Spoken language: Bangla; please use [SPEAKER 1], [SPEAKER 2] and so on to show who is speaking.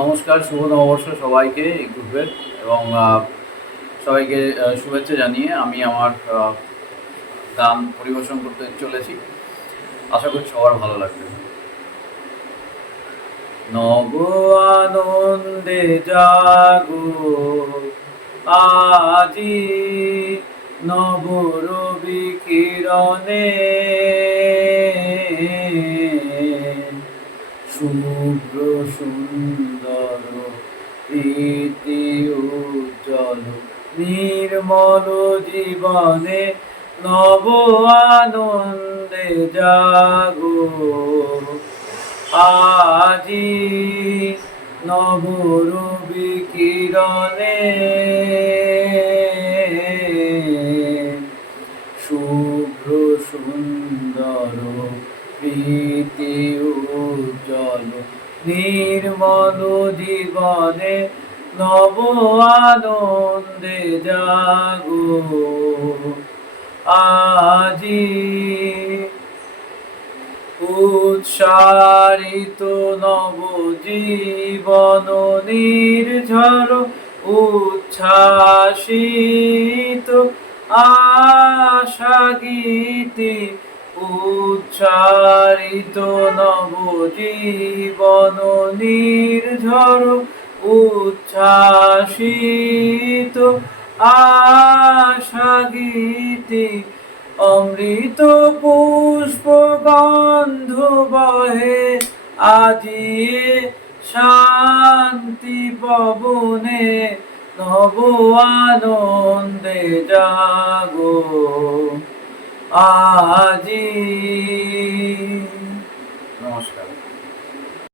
[SPEAKER 1] নমস্কার, শুভ নববর্ষ সবাইকে গ্রুপের এবং সবাইকে শুভেচ্ছা জানিয়ে আমি আমার গান পরিবেশন করতে চলেছি। আশা করি সবার ভালো লাগবে। নব আনন্দে জাগো, আজি নব রবি কিরণে শুভ্র সুন্দর প্রীতি উজ্জ্বল, নির্মল জীবনে নব আনন্দে জাগো। আজি নব রবি কিরণে শুভ্র সুন্দর প্রীতি উজ্জ্বল নির্মল জীবনে নব আনন্দে জাগো। আজি উৎসারিত নব জীবন নির্ঝর উচ্ছ্বাসিত আশা গীতি উচ্চারিত নব জীবন নির্ঝর উচ্ছ্বাসিত আশা গীতি অমৃত পুষ্প গন্ধ বহে, আজি শান্তি পবনে নব আনন্দে জাগো। আজি